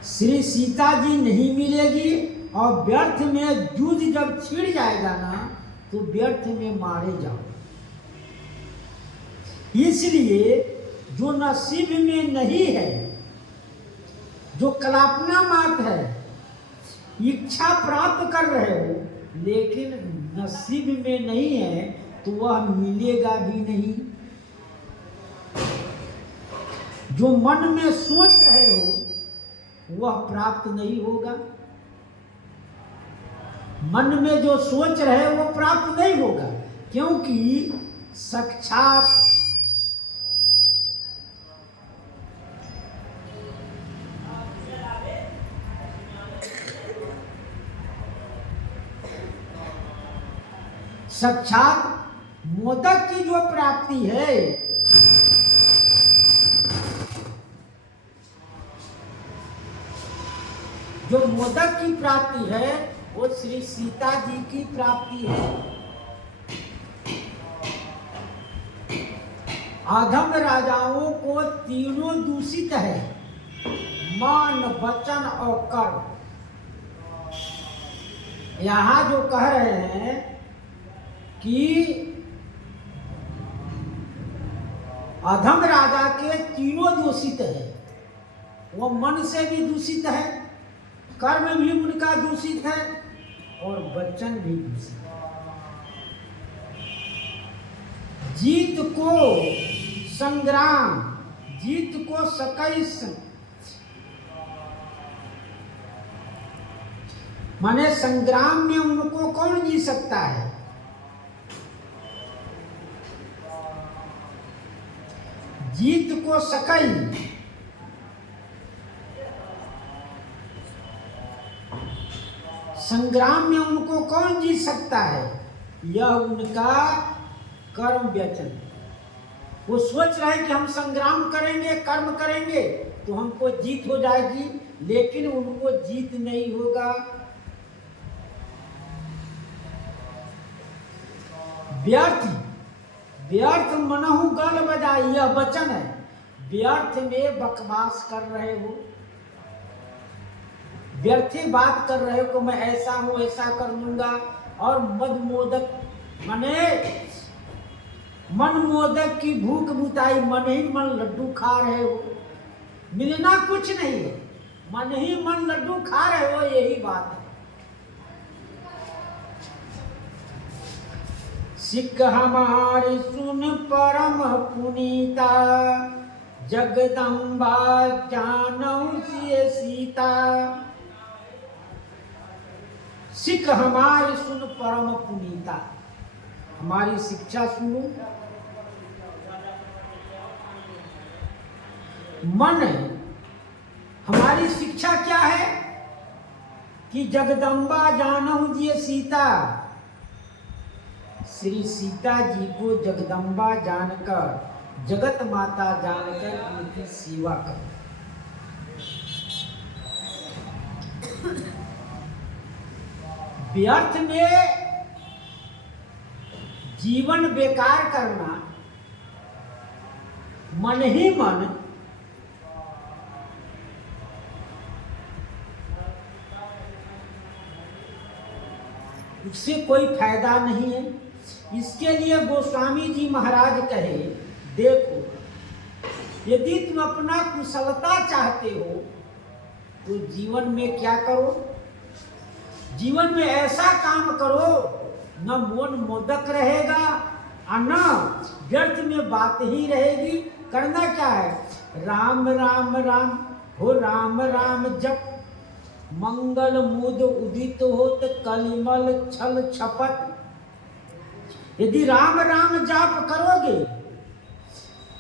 श्री सीता जी नहीं मिलेगी। और व्यर्थ में युद्ध जब छिड़ जाएगा ना तो व्यर्थ में मारे जाओ। इसलिए जो नसीब में नहीं है, जो कल्पना मात्र है, इच्छा प्राप्त कर रहे हो लेकिन नसीब में नहीं है तो वह मिलेगा भी नहीं। जो मन में सोच रहे हो वह प्राप्त नहीं होगा। मन में जो सोच रहे वो प्राप्त नहीं होगा, क्योंकि साक्षात मोदक की जो प्राप्ति है, जो मोदक की प्राप्ति है वो श्री सीता जी की प्राप्ति है। अधम राजाओं को तीनों दूषित है, मान, वचन और कर्म। यहां जो कह रहे हैं कि अधम राजा के तीनों दूषित है, वो मन से भी दूषित है, कर्म भी उनका दूषित है और वचन भी दूषित है। जीत को संग्राम, जीत को सकई, माने संग्राम में उनको कौन जी सकता है? जीत को सकई, संग्राम में उनको कौन जीत सकता है? यह उनका कर्म व्यचन। वो सोच रहे हैं कि हम संग्राम करेंगे, कर्म करेंगे तो हमको जीत हो जाएगी, लेकिन उनको जीत नहीं होगा। व्यर्थ व्यर्थ मनहु गल बजाई, यह वचन है। व्यर्थ में बकवास कर रहे हो, व्यर्थे बात कर रहे हो कि मैं ऐसा हूं, ऐसा कर लूंगा, और मद मोदक मने मन मोदक की भूख बुताई, मन ही मन लड्डू खा रहे हो, मिलना कुछ नहीं है, मन ही मन लड्डू खा रहे हो, यही बात है। सिख हमारी सुन परम पुनीता, जगदम्बा जानऊ सिय सीता। सिख हमारी सुन परम पुनीता, हमारी शिक्षा सुनो। मन हमारी शिक्षा क्या है कि जगदम्बा जानहु जी सीता, श्री सीता जी को जगदम्बा जानकर, जगत माता जानकर उनकी सेवा करो। व्यर्थ में जीवन बेकार करना, मन ही मन उससे कोई फायदा नहीं है। इसके लिए गोस्वामी जी महाराज कहे, देखो यदि तुम अपना कुशलता चाहते हो तो जीवन में क्या करो, जीवन में ऐसा काम करो न मन मोदक रहेगा और न व्यर्थ में बात ही रहेगी। करना क्या है, राम राम राम हो, राम राम जप, मंगल मुद उदित होत कलिमल छल छपत। यदि राम राम जाप करोगे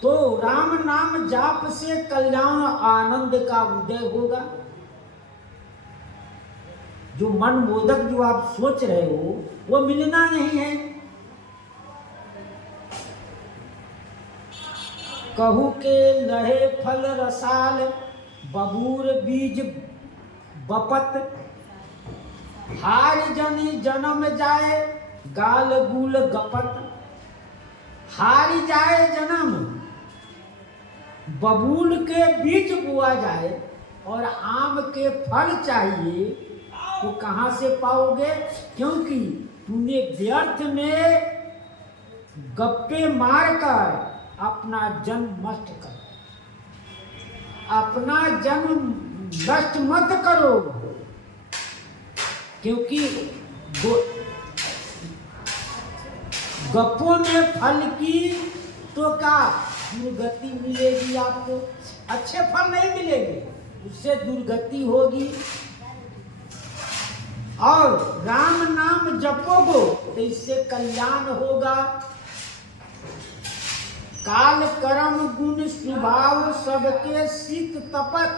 तो राम नाम जाप से कल्याण आनंद का उदय होगा। जो मन मोदक जो आप सोच रहे हो वो मिलना नहीं है। कहू के लहे फल रसाल, बबूर बीज बपत, हार जनी जन्म जाए गाल गुल गपत। हारी जाए जन्म, बबूल के बीज बुआ जाए और आम के फल चाहिए तो कहां से पाओगे, क्योंकि तूने व्यर्थ में गप्पे मारकर अपना जन्म नष्ट कर, अपना जन्म नष्ट मत करो। क्योंकि गप्पों में फल की तो क्या दुर्गति मिलेगी, आपको अच्छे फल नहीं मिलेंगे, उससे दुर्गति होगी। और राम नाम जपोगो तो इससे कल्याण होगा। काल कर्म गुण स्वभाव सबके सित तपत,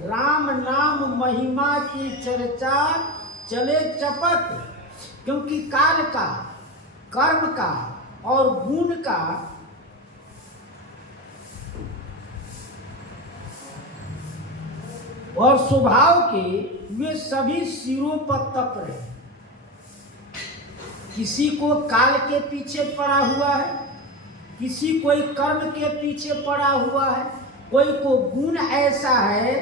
राम नाम महिमा की चर्चा चले चपत। क्योंकि काल का, कर्म का और गुण का और स्वभाव के वे सभी सिरों पर तप रहे। किसी को काल के पीछे पड़ा हुआ है, किसी कोई कर्म के पीछे पड़ा हुआ है, कोई को गुण ऐसा है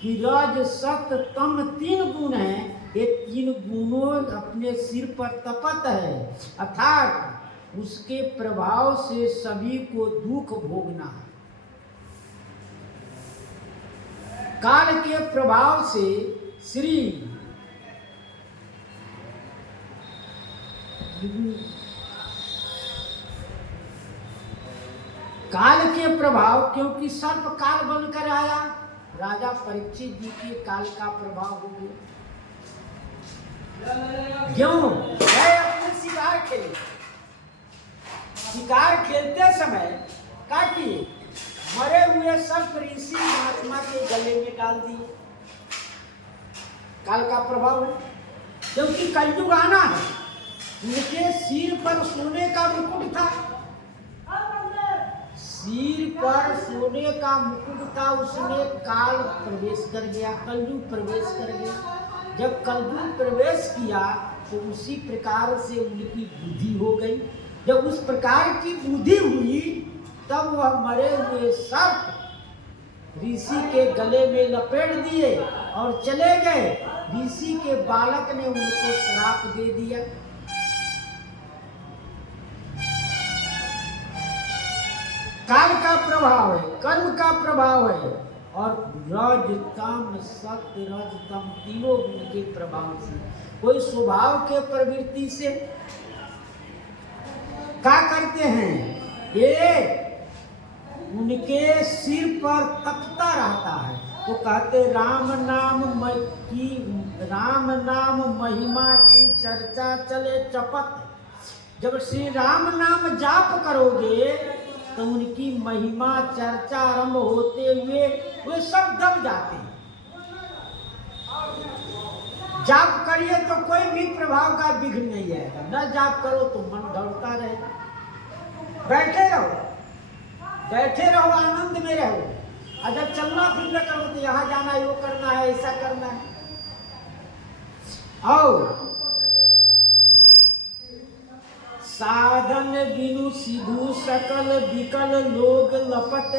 कि रज सत तम 3 गुण हैं। ये 3 गुणों अपने सिर पर तपत है, अर्थात उसके प्रभाव से सभी को दुख भोगना है। काल के प्रभाव से श्री काल के प्रभाव, क्योंकि सर्प काल बनकर आया, राजा परीक्षित जी के काल का प्रभाव हो गया। क्यों गए अपने शिकार खेले, शिकार खेलते समय क्या किए, मरे हुए सर्प ऋषि महात्मा के गले में डाल दिए। काल का प्रभाव है, क्योंकि कलयुग आना है। उनके सिर पर सोने का मुकुट था, सिर पर सोने का मुकुट था, उसमें काल प्रवेश कर गया, कलयुग प्रवेश कर गया। जब कलयुग प्रवेश किया तो उसी प्रकार से उनकी बुद्धि हो गई। जब उस प्रकार की बुद्धि हुई तब वह मरे हुए सर्प ऋषि के गले में लपेट दिए और चले गए। ऋषि के बालक ने उनको श्राप दे दिया। काल का प्रभाव है, कर्म का प्रभाव है, और रज तम सत्य रज तम तीनों गुण के प्रभाव से, कोई स्वभाव के प्रवृत्ति से क्या करते हैं, ये उनके सिर पर तपता रहता है। तो कहते राम नाम महिमा की चर्चा चले चपत। जब श्री राम नाम जाप करोगे तो उनकी महिमा चर्चा आरंभ होते हुए वे सब दब जाते हैं। जाप करिए तो कोई भी प्रभाव का विघ्न नहीं आएगा, न जाप करो तो मन दौड़ता रहेगा। बैठे रहो आनंद में रहो। अगर चलना फिरना करो तो यहाँ जाना है, वो करना है, ऐसा करना है। और साधन बिनु सिधु सकल विकल लोग लपत।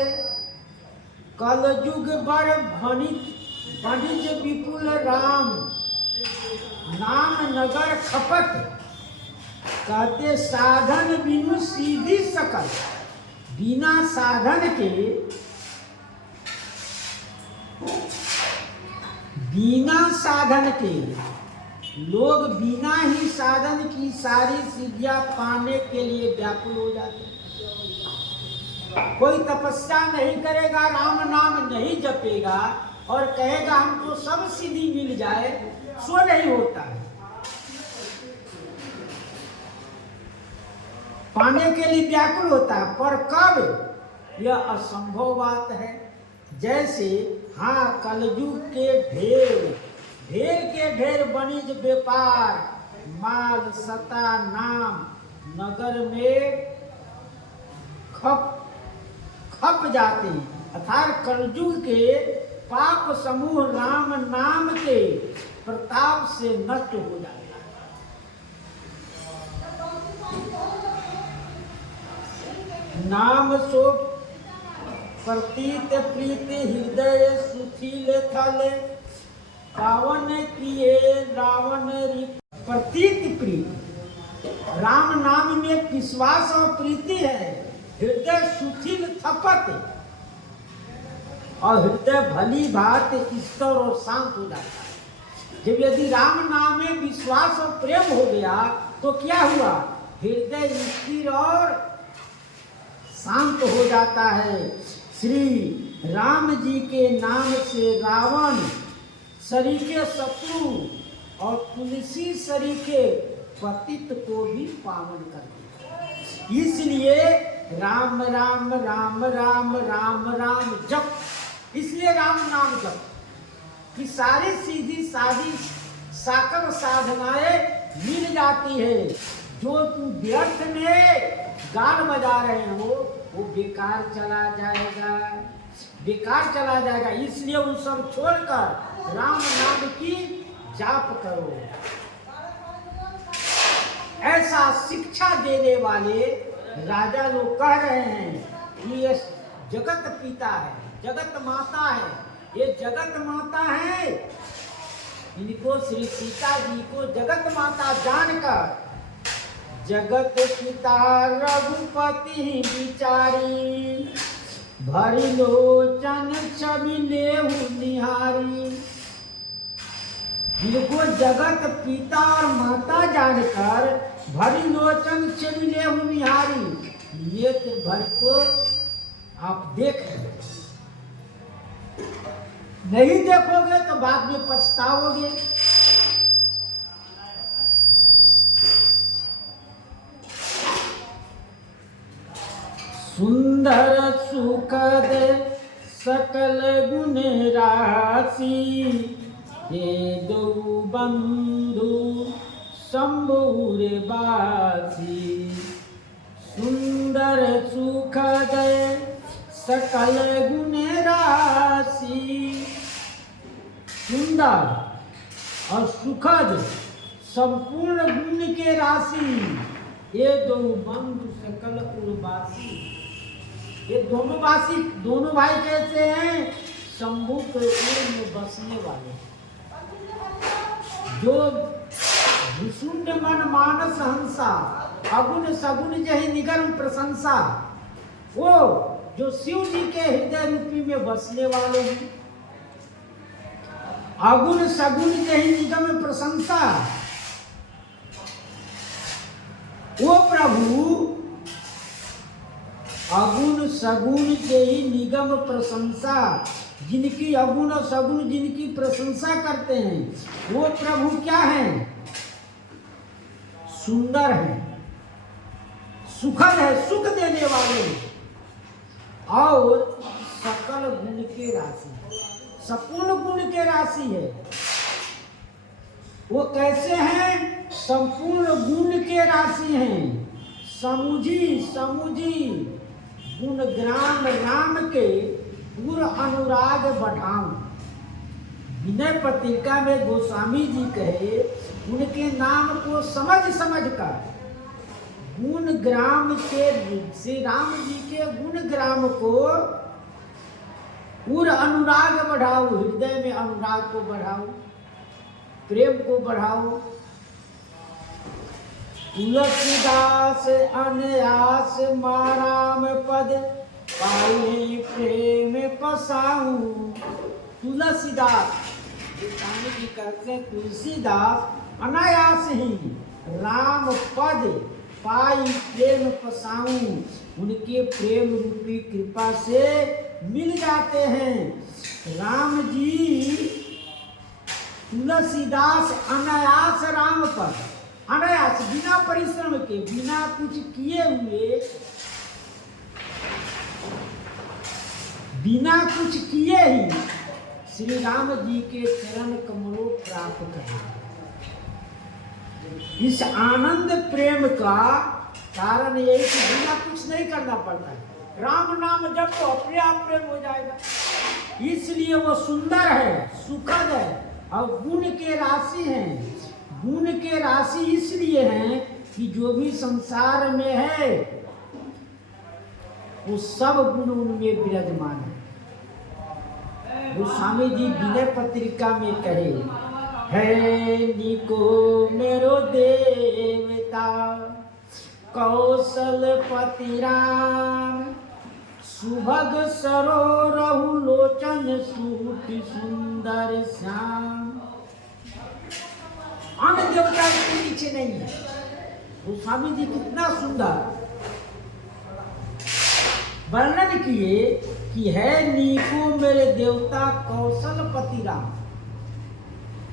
कल युग बर भनिज विपुल राम नाम नगर खपत। कहते साधन बिनु सीधी सकल, बिना साधन के लोग बिना ही साधन की सारी सिद्धियां पाने के लिए व्याकुल हो जाते हैं। कोई तपस्या नहीं करेगा, राम नाम नहीं जपेगा और कहेगा हमको सब सिद्धि मिल जाए, सो नहीं होता है। पाने के लिए व्याकुल होता है, पर कब, यह असंभव बात है। जैसे हाँ, कलयुग के ढेर वाणिज्य व्यापार माल सता नाम नगर में खप जाते हैं, अर्थात कलयुग के पाप समूह राम नाम के प्रताप से नष्ट हो जाते हैं। नाम सो प्रतीत प्रीति हृदय सुशील थले, पावन किए रावण प्रतीत प्रीति। राम नाम में विश्वास और प्रीति है, हृदय सुशील थपत, और हृदय भली भांति स्थिर और शांत हो जाता है। जब यदि राम नाम में विश्वास और प्रेम हो गया तो क्या हुआ, हृदय स्थिर और शांत हो जाता है। श्री राम जी के नाम से रावण सरीखे शत्रु और तुलसी सरीखे पतित को भी पावन कर दिया। इसलिए राम राम राम राम राम राम जप, इसलिए राम नाम जप कि सारी सीधी सादी साकर साधनाएं मिल जाती है। जो तुम व्यर्थ में गान बजा रहे हो वो बेकार चला जाएगा। इसलिए वो सब छोड़कर राम नाम की जाप करो। ऐसा शिक्षा देने वाले राजा लोग कह रहे हैं कि ये जगत पिता है, जगत माता है, ये जगत माता है। इनको श्री सीता जी को जगत माता जानकर जगत पिता रघुपति बिचारी, भरी लोचन छवि लेहु निहारी। इनको जगत पिता और माता जानकर भरी लोचन छवि लेहु निहारी, नेत्र भर को आप देख नहीं देखोगे तो बाद में पछताओगे। सुंदर सुखद सकल गुण राशि, हे दो बंधु शंभुर बासी। सुंदर सुखद सकल गुण राशि, सुंदर और सुखद संपूर्ण गुण के राशि ये दो बंधु सकल उर्वासी, ये दोनों भाई कैसे हैं? शंभु के उर में बसने वाले, जो भूषुंड मन मानस हंसा, अगुण सगुण जहि निगम प्रशंसा, वो जो शिव जी के हृदय रूपी में बसने वाले हैं। अगुण सगुण जहि निगम प्रशंसा, वो प्रभु अगुण सगुण जहि निगम प्रशंसा, जिनकी अगुण और सगुण जिनकी प्रशंसा करते हैं, वो प्रभु क्या हैं? सुंदर है, सुखद है, सुख देने वाले और सकल गुण के राशि, संपूर्ण गुण के राशि है। वो कैसे हैं? संपूर्ण गुण के राशि हैं। समुझी गुण ग्राम राम के पूर्ण अनुराग बढ़ाऊं। विनय पत्रिका में गोस्वामी जी कहे, उनके नाम को समझ कर गुण ग्राम के, श्री राम जी के गुण ग्राम को पूर्ण अनुराग बढ़ाओ, हृदय में अनुराग को बढ़ाओ, प्रेम को बढ़ाओ। तुलसीदास अनयास माराम पद पाई प्रेम पसाऊं। तुलसीदास, स्वामी जी कहते हैं, तुलसीदास अनायास ही राम पद पाई प्रेम पसाऊं, उनके प्रेम रूपी कृपा से मिल जाते हैं। राम जी तुलसीदास अनायास राम पद, अनायास बिना परिश्रम के, बिना कुछ किए हुए, बिना कुछ किए ही श्री राम जी के चरण कमलों प्राप्त करें। इस आनंद प्रेम का कारण यही कि बिना कुछ नहीं करना पड़ता है, राम नाम जब तो अपने आप प्रेम हो जाएगा। इसलिए वो सुंदर है, सुखद है और गुण के राशि हैं। गुण के राशि इसलिए हैं कि जो भी संसार में है वो सब गुण उनमें विराजमान है। गोस्वामी जी विनय पत्रिका में कहे, है निको मेरो देवता कौशलपति राम, सुभग सरोरहु लोचन सूट सुंदर श्याम। अन्य देवता के पीछे नहीं है। गोस्वामी जी कितना सुंदर वर्णन किए कि है नीको मेरे देवता कौशलपति राम।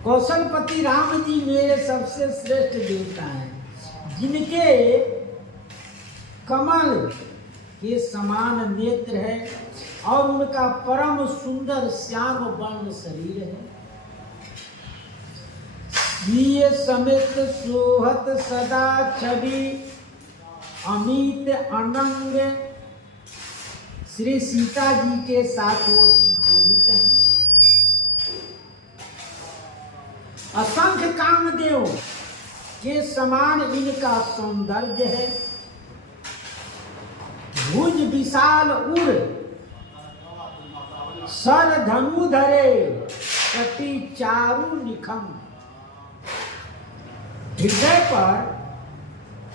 कौशलपति राम जी मेरे सबसे श्रेष्ठ देवता हैं, जिनके कमल के समान नेत्र है और उनका परम सुंदर श्याम वर्ण शरीर है। ये समित सोहत सदा छवि अमित अनंग, श्री सीता जी के साथ वो सुशोभित हैं। असंख्य कामदेव के समान इनका सौंदर्य है। भुज विशाल उर सर धनु धरे, कटी चारु निखम। हृदय पर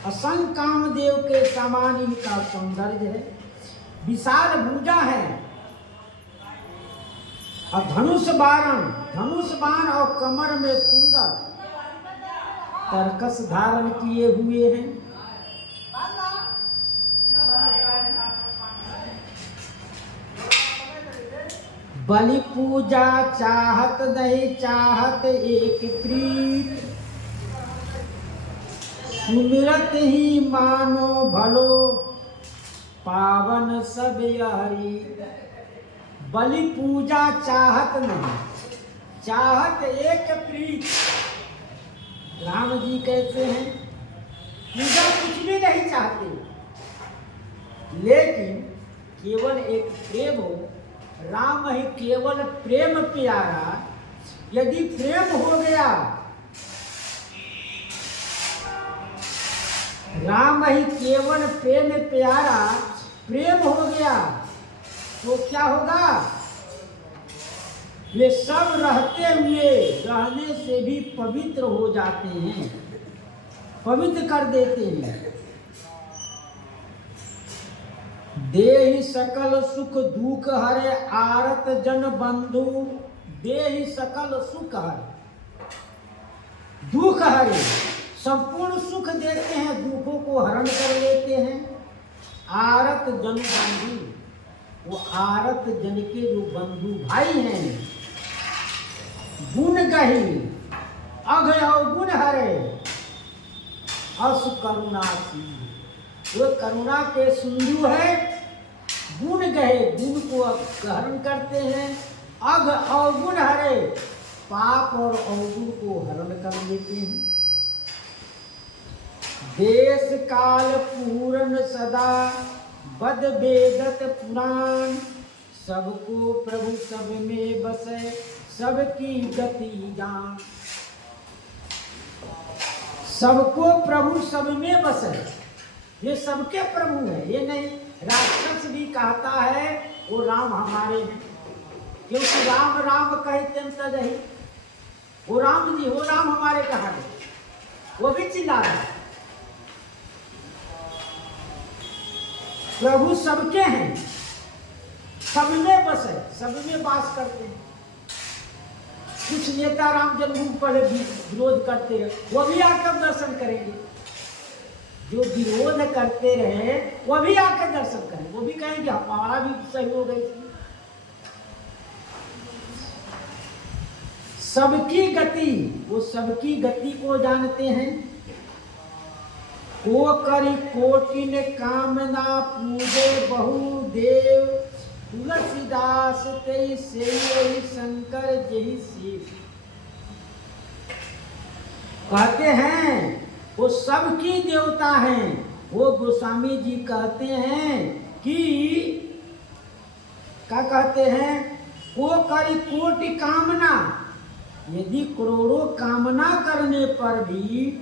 असंख्य कामदेव के समान इनका सौंदर्य है। विशाल भुजा है और धनुष बाण और कमर में सुंदर तरकस धारण किए हुए हैं। बलि पूजा चाहत नहीं चाहत एक प्रीत, सुमिरत ही मानो भलो पावन सब हरि। बलि पूजा चाहत नहीं, चाहत एक प्रीत। राम जी कहते हैं पूजा कुछ भी नहीं चाहते, लेकिन केवल एक प्रेम हो। राम ही केवल प्रेम प्यारा। यदि प्रेम हो गया, राम ही केवल प्रेम प्यारा, प्रेम हो गया तो क्या होगा? वे सब रहते हुए रहने से भी पवित्र हो जाते हैं, पवित्र कर देते हैं। देहि सकल सुख दुख हरे आरत जन बंधु, देहि सकल सुख हरे, दुख हरे, संपूर्ण सुख देते हैं, दुखों को हरण कर लेते हैं। आरत जन बंधु, वो आरत जन के जो बंधु भाई हैं, गुण गही अघ अवगुण हरे, अस करुणासी, वो करुणा के सिंधु है। गुण गहे, गुण को हरण करते हैं। अघ अवगुण हरे, पाप और अवगुण को हरण कर लेते हैं। देश काल पूर्ण सदा बद वेदत पुराण, सबको प्रभु सब में बसे, सबकी गति जान। सबको प्रभु सब में बसे, ये सबके प्रभु है, ये नहीं राक्षस भी कहता है वो राम हमारे हैं, क्योंकि राम राम कहते तजहि, वो राम जी, वो राम हमारे कहा है, वो भी चिल्ला रहा है। प्रभु सबके हैं, सब में बस है, सब में वास करते हैं। कुछ नेता राम जन्मभूमि पर विरोध करते रहे, वो भी आकर दर्शन करेंगे। जो विरोध करते रहे वो भी आकर दर्शन करें, वो भी कहेंगे हमारा भी सहयोग है। सबकी गति, वो सबकी गति को जानते हैं। को करी कोटिन कामना पूजे बहु देव, तुलसीदास तेई से शंकर जही शिव। कहते हैं वो सबकी देवता हैं। वो गोस्वामी जी कहते हैं कि क्या कहते हैं? को करी कोटि कामना, यदि करोड़ों कामना करने पर भी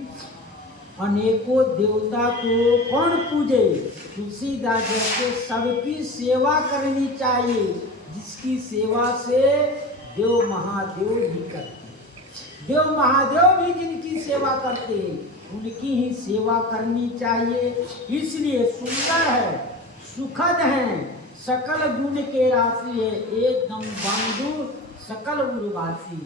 अनेकों देवता को कौन पूजे? तुलसीदास जैसे सबकी सेवा करनी चाहिए, जिसकी सेवा से देव महादेव भी करते। देव महादेव भी जिनकी सेवा करते उनकी ही सेवा करनी चाहिए। इसलिए सुंदर है, सुखद है, सकल गुण के राशि है, एकदम बंधु सकल उर्वासी।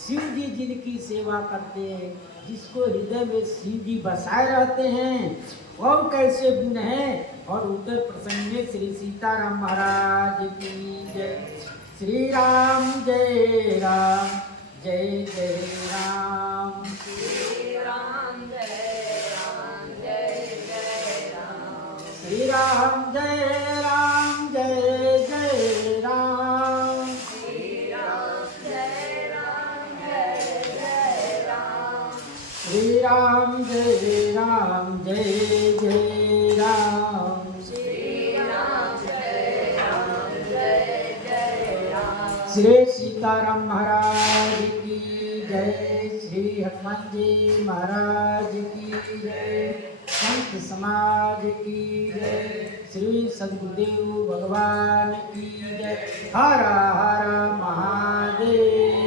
शिव जी जिनकी सेवा करते हैं, जिसको हृदय में शिव जी बसाए रहते हैं, और कैसे गुण हैं। और उत्तर प्रसंग में श्री सीताराम महाराज की जय। श्री राम जय राम, जय जय राम। श्री राम जय राम, जय जय राम। श्री राम जय राम, जय जय राम। श्री राम जय राम, जय जय राम। श्री राम जय राम, जय जय राम। श्री राम जय राम, जय जय राम। श्री सीताराम महाराज की जय। श्री हनुमान जी महाराज की जय। संत समाज की जय। श्री सद्गुरुदेव भगवान की जय। हर हर महादेव।